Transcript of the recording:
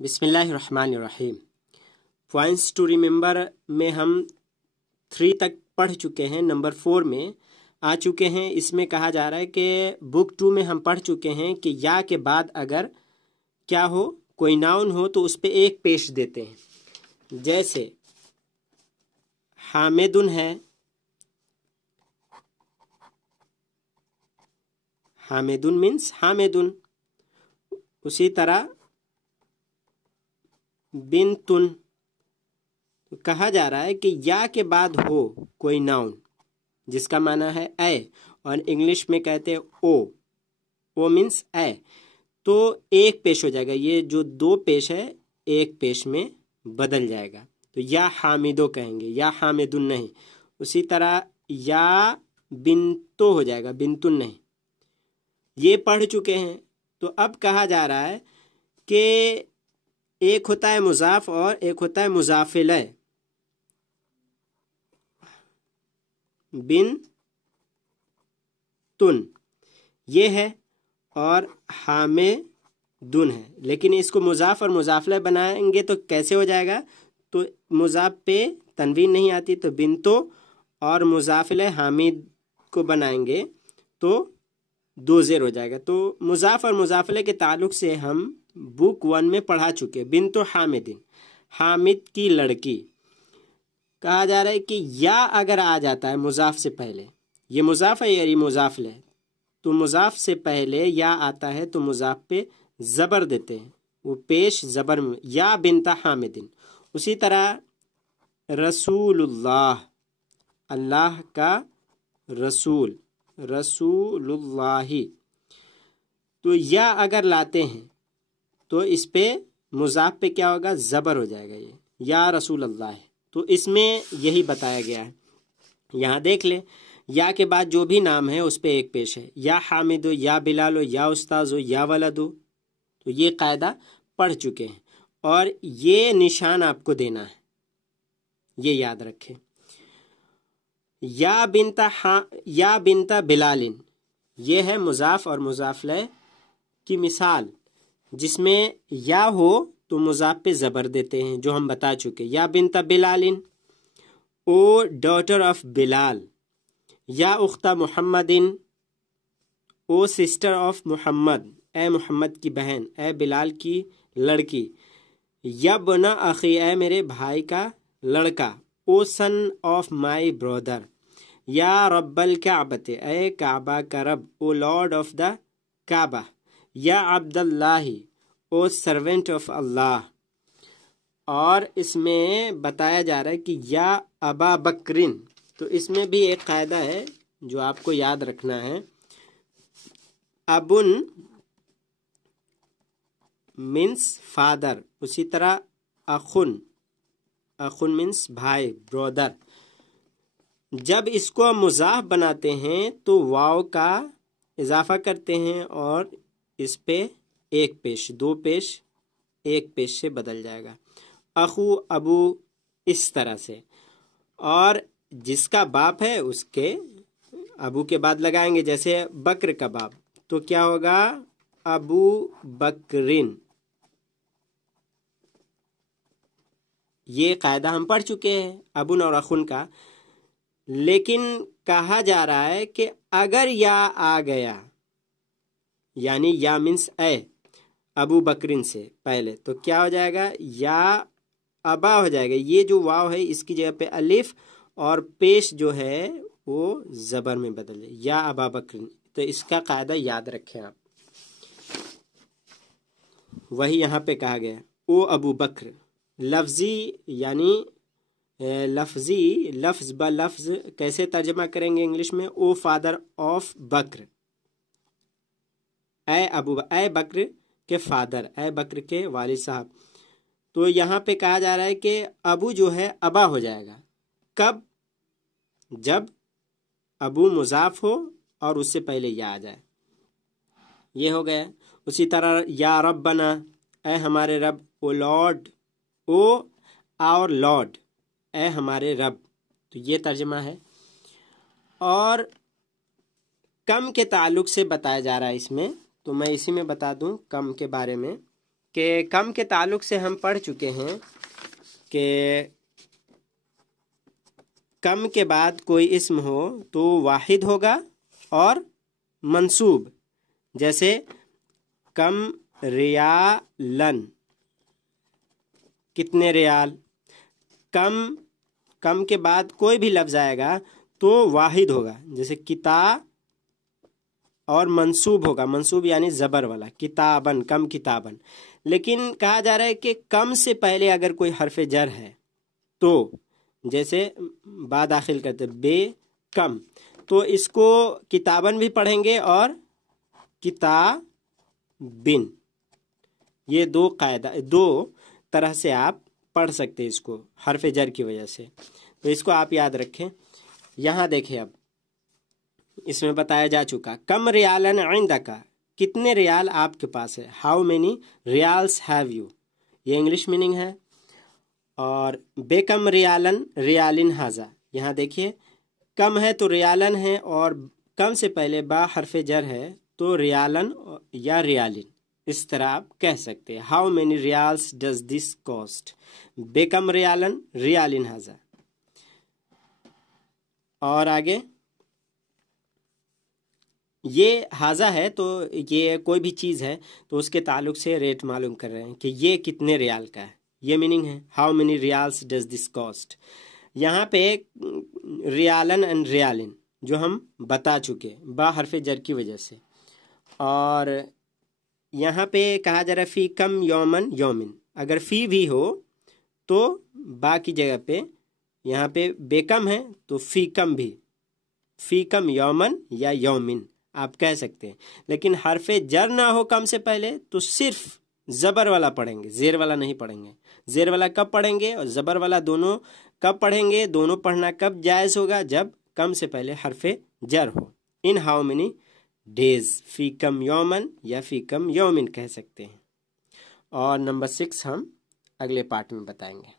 बिस्मिल्लाहिर्रहमानिर्रहीम। Points to remember में हम 3 तक पढ़ चुके हैं, नंबर 4 में आ चुके हैं। इसमें कहा जा रहा है कि बुक 2 में हम पढ़ चुके हैं कि या के बाद अगर क्या हो, कोई नाउन हो तो उस पर एक पेश देते हैं। जैसे हामिदुन है, हामिदुन मीन्स हामिदुन। उसी तरह बिनतुन, तो कहा जा रहा है कि या के बाद हो कोई नाउन जिसका माना है ए, और इंग्लिश में कहते हैं ओ मीन्स ए, तो एक पेश हो जाएगा। ये जो 2 पेश है एक पेश में बदल जाएगा, तो या हामिदो कहेंगे, या हामिदुन नहीं। उसी तरह या बिनतो हो जाएगा, बिनतुन नहीं। ये पढ़ चुके हैं। तो अब कहा जा रहा है कि एक होता है मुजाफ और एक होता है मुजाफिले। बिन तुन ये है और हामे दुन है, लेकिन इसको मुजाफ और मुजाफिले बनाएंगे तो कैसे हो जाएगा? तो मुजाफ पे तनवीन नहीं आती, तो बिनतो, और मुजाफिले हामिद को बनाएंगे तो 2 ज़ेर हो जाएगा। तो मुजाफ और मुजाफिले के ताल्लुक से हम बुक 1 में पढ़ा चुके। बिनतो हामिदिन, हामिद की लड़की। कहा जा रहा है कि या अगर आ जाता है मुजाफ से पहले, ये मुजाफ है या ये मुजाफिल है, तो मुजाफ से पहले या आता है तो मुजाफ पे ज़बर देते हैं, वो पेश ज़बर में, या बिनता हामिदिन। उसी तरह रसूलुल्लाह, अल्लाह का रसूल, रसूलुल्लाही, तो या अगर लाते हैं तो इस पे मुजाफ पे क्या होगा? ज़बर हो जाएगा, ये या रसूल अल्लाह है। तो इसमें यही बताया गया है। यहाँ देख ले, या के बाद जो भी नाम है उस पे एक पेश है। या हामिदो, या बिलालो, या उस्ताजो, या वलदो, तो ये कायदा पढ़ चुके हैं और ये निशान आपको देना है, ये याद रखें। या बिनता बिलालिन, ये है मुजाफ और मुजाफले की मिसाल, जिसमें या हो तो मुजाफ पे ज़बर देते हैं, जो हम बता चुके। या बिनता बिलालिन, ओ डॉटर ऑफ बिलाल। या उख्ता मुहम्मदिन, ओ सिस्टर ऑफ मुहम्मद, ए मुहम्मद की बहन, ए बिलाल की लड़की। या बना अखी, ए मेरे भाई का लड़का, ओ सन ऑफ माई ब्रदर। या रब्बल काबते, ए काबा का रब, ओ लॉर्ड ऑफ द काबा। या अब्दुल्लाही, ओ सर्वेंट ऑफ अल्लाह। और इसमें बताया जा रहा है कि या अबा बकरिन, तो इसमें भी एक कायदा है जो आपको याद रखना है। अबुन मीन्स फादर, उसी तरह अखुन, अखुन मीन्स भाई, ब्रदर। जब इसको मुजाफ बनाते हैं तो वाव का इजाफा करते हैं और इस पे एक पेश, 2 पेश एक पेश से बदल जाएगा। अखू, अबू, इस तरह से। और जिसका बाप है उसके अबू के बाद लगाएंगे, जैसे बकर का बाप, तो क्या होगा? अबू बकरिन। ये कायदा हम पढ़ चुके हैं अबुन और अखुन का। लेकिन कहा जा रहा है कि अगर या आ गया, यानी या मीन्स ए, अबू बकरिन से पहले, तो क्या हो जाएगा? या अबा हो जाएगा। ये जो वाव है इसकी जगह पे अलिफ और पेश जो है वो ज़बर में बदल जाए, या अबा बकरिन। तो इसका कायदा याद रखें आप। वही यहाँ पे कहा गया, ओ अबू बकर। लफ्ज़ी यानी लफ्ज़ी, लफ्ज़ ब लफ्ज़ कैसे तर्जमा करेंगे इंग्लिश में? ओ फादर ऑफ बकर, ए बकर के फादर, ए बकर के वालिद साहब। तो यहाँ पे कहा जा रहा है कि अबू जो है अबा हो जाएगा। कब? जब अबू मुजाफ हो और उससे पहले या आ जाए। ये हो गया। उसी तरह या रब्बना, ए हमारे रब, ओ लॉर्ड, ओ आवर लॉर्ड, ए हमारे रब। तो ये तर्जमा है। और कम के ताल्लुक से बताया जा रहा है इसमें, तो मैं इसी में बता दूं कम के बारे में کہ کم کے تعلق سے ہم پڑھ چکے ہیں کہ کم کے بعد کوئی اسم ہو تو واحد ہوگا اور منصوب، جیسے کم ریالن، کتنے ریال۔ کم کے بعد کوئی بھی لفظ آئے گا تو واحد ہوگا، جیسے کتاب، اور منصوب ہوگا، منصوب یعنی زبر والا، کتابن، کم کتابن۔ لیکن کہا جا رہا ہے کہ کم سے پہلے اگر کوئی حرف جر ہے تو جیسے با داخل کرتے بے کم، تو اس کو کتابن بھی پڑھیں گے اور کتابن، یہ دو طرح سے آپ پڑھ سکتے ہیں اس کو حرف جر کی وجہ سے، تو اس کو آپ یاد رکھیں۔ یہاں دیکھیں، اب اس میں بتایا جا چکا کم ریالن عندک، کتنے ریال آپ کے پاس ہے، how many riyals have you, یہ انگلش میننگ ہے۔ اور بے کم ریالن ریالن ہاذا، یہاں دیکھیے کم ہے تو ریالن ہے، اور کم سے پہلے با حرف جر ہے تو ریالن یا ریالن، اس طرح آپ کہہ سکتے ہیں۔ How many riyals does this cost, بے کم ریالن ریالن ہاذا۔ اور آگے یہ ہاذا ہے تو یہ کوئی بھی چیز ہے تو اس کے تعلق سے ریٹ معلوم کر رہے ہیں کہ یہ کتنے ریال کا ہے، یہ میننگ ہے how many riyals does this cost. یہاں پہ ریالن اینڈ ریالن جو ہم بتا چکے با حرف جر کی وجہ سے، اور یہاں پہ کہا جا رہا ہے فی کم یومن یومن، اگر فی بھی ہو تو با کی جگہ پہ یہاں پہ بے کم ہے تو فی کم بھی، فی کم یومن یا یومن آپ کہہ سکتے ہیں۔ لیکن حرف جر نہ ہو کم سے پہلے تو صرف زبر والا پڑھیں گے، زیر والا نہیں پڑھیں گے۔ زیر والا کب پڑھیں گے اور زبر والا دونوں کب پڑھیں گے؟ دونوں پڑھنا کب جائز ہوگا؟ جب کم سے پہلے حرف جر ہو۔ ان ہاؤ مینی ڈیز، فی کم یومن یا فی کم یومن کہہ سکتے ہیں۔ اور نمبر 6 ہم اگلے پارٹ میں بتائیں گے۔